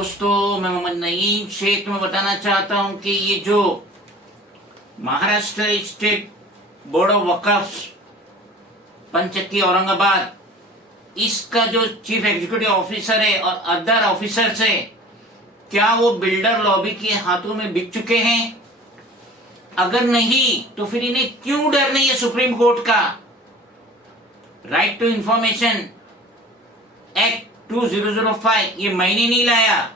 दोस्तों, मैं मोहम्मद नईम शेख तुम्हें बताना चाहता हूं कि ये जो महाराष्ट्र स्टेट बोर्ड ऑफ वक्फ पंचक्की औरंगाबाद, इसका जो चीफ एग्जीक्यूटिव ऑफिसर है और अदर ऑफिसर्स है, क्या वो बिल्डर लॉबी के हाथों में बिक चुके हैं? अगर नहीं तो फिर इन्हें क्यों डर नहीं है सुप्रीम कोर्ट का? राइट टू इंफॉर्मेशन एक्ट 2005 ये मैंने नहीं लाया,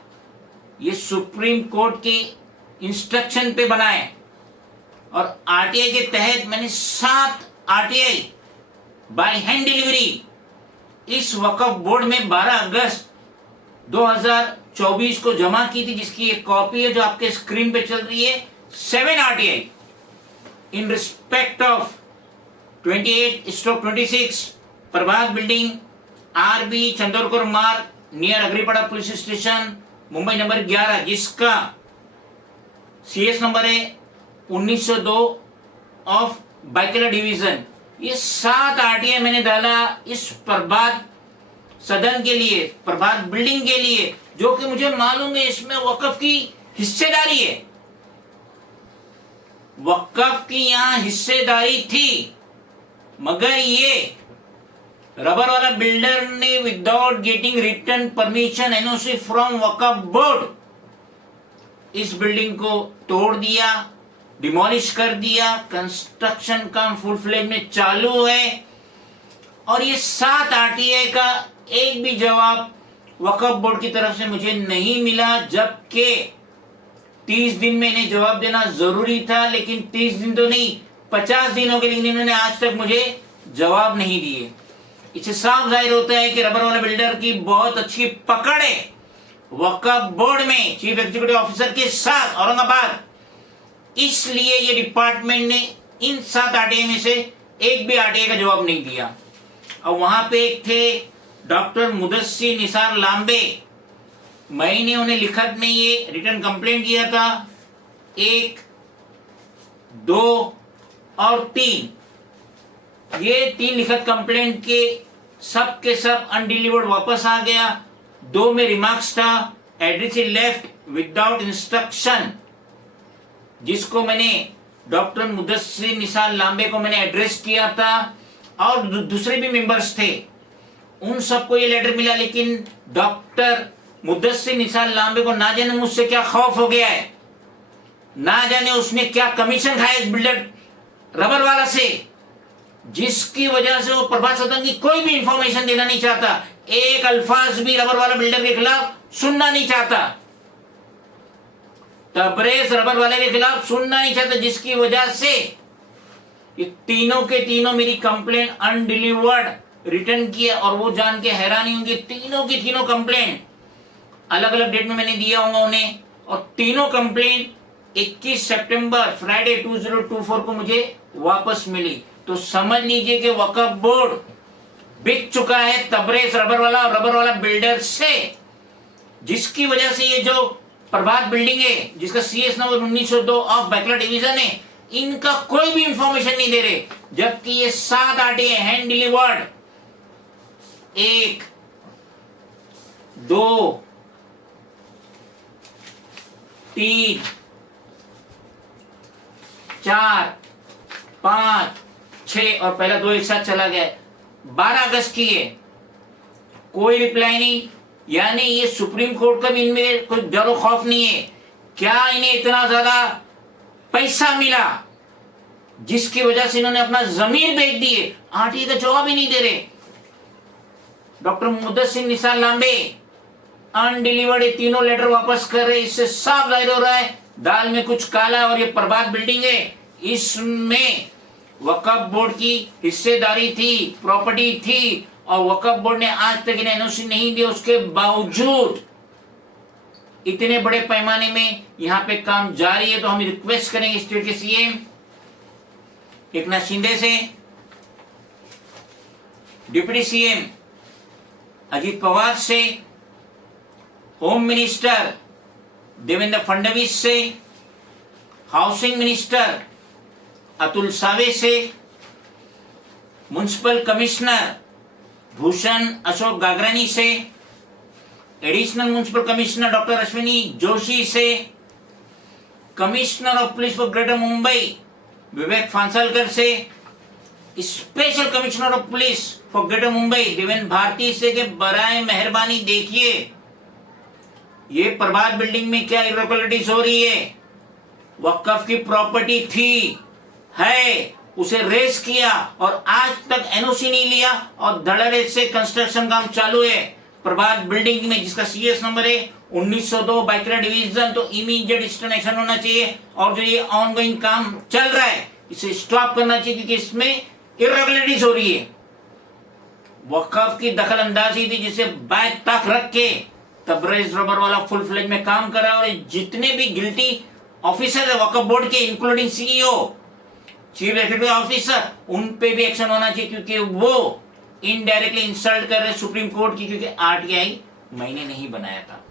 ये सुप्रीम कोर्ट के इंस्ट्रक्शन पे बना है। और आरटीआई के तहत मैंने 7 आरटीआई बाय हैंड डिलीवरी इस वक्फ बोर्ड में 12 अगस्त 2024 को जमा की थी, जिसकी एक कॉपी है जो आपके स्क्रीन पे चल रही है। 7 RTI in respect of 28/26 Prabhat building, RB Chandavarkar Marg near Agripada police station, Mumbai number 11, जिसका सीएस नंबर है 1902 ऑफ बाइकला डिवीजन। ये 7 आरटीआई मैंने डाला इस प्रभात सदन के लिए, प्रभात बिल्डिंग के लिए, जो कि मुझे मालूम है इसमें वक्फ की हिस्सेदारी है। वक्फ की यहां हिस्सेदारी थी, मगर ये रबर वाला बिल्डर ने without getting return permission NOC from Waqf board इस बिल्डिंग को तोड़ दिया, डिमोलिश कर दिया। कंस्ट्रक्शन काम फुल फ्लेज में चालू है और ये 7 आरटीआई का एक भी जवाब वक्फ बोर्ड की तरफ से मुझे नहीं मिला, जबकि 30 दिन में इन्हें जवाब देना जरूरी था। लेकिन 30 दिन तो नहीं, 50 दिन हो गए, लेकिन इन्होंने आज तक मुझे जवाब नहीं दिए। इससे साफ जाहिर होता है कि रबर वाला बिल्डर की बहुत अच्छी पकड़ है वक्फ बोर्ड में चीफ एग्जीक्यूटिव ऑफिसर के साथ औरंगाबाद। इसलिए ये डिपार्टमेंट ने इन 7 आरटीआई में से एक भी आरटीआई का जवाब नहीं दिया। और वहां पे एक थे डॉक्टर मुदस्सिर निसार लांबे, मैंने उन्हें लिखत में ये रिटर्न कंप्लेंट किया था 1, 2 और 3। ये 3 लिखत कंप्लेंट के सब अनडिलीवर्ड वापस आ गया। 2 में रिमार्क्स था एड्रेस लेफ्ट विदाउट इंस्ट्रक्शन, जिसको मैंने डॉक्टर मुदस्सिर निसार लांबे को मैंने एड्रेस किया था, और दूसरे भी मेंबर्स थे, उन सबको ये लेटर मिला। लेकिन डॉक्टर मुदस्सिर निसार लांबे को ना जाने मुझसे क्या खौफ हो गया है, ना जाने उसने क्या कमीशन खाया इस बिल्डर रबर वाला से, जिसकी वजह से वो प्रभात सदन की कोई भी इंफॉर्मेशन देना नहीं चाहता, एक अल्फाज भी रबर वाला बिल्डर के खिलाफ सुनना नहीं चाहता, तबरेज रबर वाले के खिलाफ सुनना नहीं चाहता, जिसकी वजह से ये तीनों के तीनों मेरी कंप्लेंट अनडिलीवर्ड रिटर्न किया। और वो जान के हैरानी होंगी, तीनों की तीनों कंप्लेंट अलग अलग डेट में मैंने दिया होगा उन्हें, और तीनों कंप्लेंट 21 सितंबर फ्राइडे 2024 को मुझे वापस मिली। तो समझ लीजिए कि वक्फ बोर्ड बिक चुका है तबरेज रबर वाला बिल्डर से, जिसकी वजह से ये जो प्रभात बिल्डिंग है, जिसका CS number 1902 of Byculla division है, इनका कोई भी इंफॉर्मेशन नहीं दे रहे, जबकि ये 7 आरटीआई हैंड डिलीवर्ड 1, 2, 3, 4, 5, 6 और पहला 2 एक साथ चला गया। 12 अगस्त की है, कोई रिप्लाई नहीं। यानी ये सुप्रीम कोर्ट का भी इनमें कोई डर और खौफ नहीं है। क्या इन्हें इतना ज्यादा पैसा मिला जिसकी वजह से इन्होंने अपना जमीर बेच दिए? आरटीआई का जवाब ही नहीं दे रहे। डॉक्टर मुदस्सिर निसार लांबे अनडिलीवर्ड ये तीनों लेटर वापस कर रहे। इससे साफ जाहिर हो रहा है दाल में कुछ काला। और ये प्रभात बिल्डिंग है, इसमें वक्फ बोर्ड की हिस्सेदारी थी, प्रॉपर्टी थी, और वक्फ बोर्ड ने आज तक इन्हें एनओसी नहीं दिया। उसके बावजूद इतने बड़े पैमाने में यहाँ पे काम जारी है। तो हम रिक्वेस्ट करेंगे स्टेट के सीएम एकनाथ शिंदे से, डिप्टी सीएम अजीत पवार से, होम मिनिस्टर देवेंद्र फडणवीस से, हाउसिंग मिनिस्टर अतुल सावे से, म्युनिसिपल कमिश्नर भूषण अशोक गागरानी से, additional municipal commissioner doctor Ashwini Joshi से, commissioner of police for greater Mumbai Vivek Phansalkar से, special commissioner of police for greater Mumbai Devendra Bharti से कि बराए मेहरबानी देखिए ये प्रभात बिल्डिंग में क्या इरेगुलरिटीज हो रही है। वक्फ की प्रॉपर्टी थी, है, उसे रेस किया और आज तक एनओसी नहीं लिया और धड़ल्ले से कंस्ट्रक्शन काम चालू है प्रभात बिल्डिंग में, जिसका सीएस नंबर है 1902 बाइकरा डिवीजन। तो इमीडिएट स्टर्न एक्शन होना चाहिए और जो ये ऑनगोइंग काम चल रहा है इसे स्टॉप करना चाहिए क्योंकि इसमें इरेगुलरिटीज हो रही है। वक्फ की दखल अंदाजी थी जिसे बैक तक रख के तबरेज रबर वाला फुल फ्लेज में काम करा और जितने भी गिल्टी ऑफिसर है वक्फ बोर्ड के including CEO, chief executive officer, उन पे भी एक्शन होना चाहिए क्योंकि वो इनडायरेक्टली इंसल्ट कर रहे सुप्रीम कोर्ट की, क्योंकि आरटीआई मैंने नहीं बनाया था।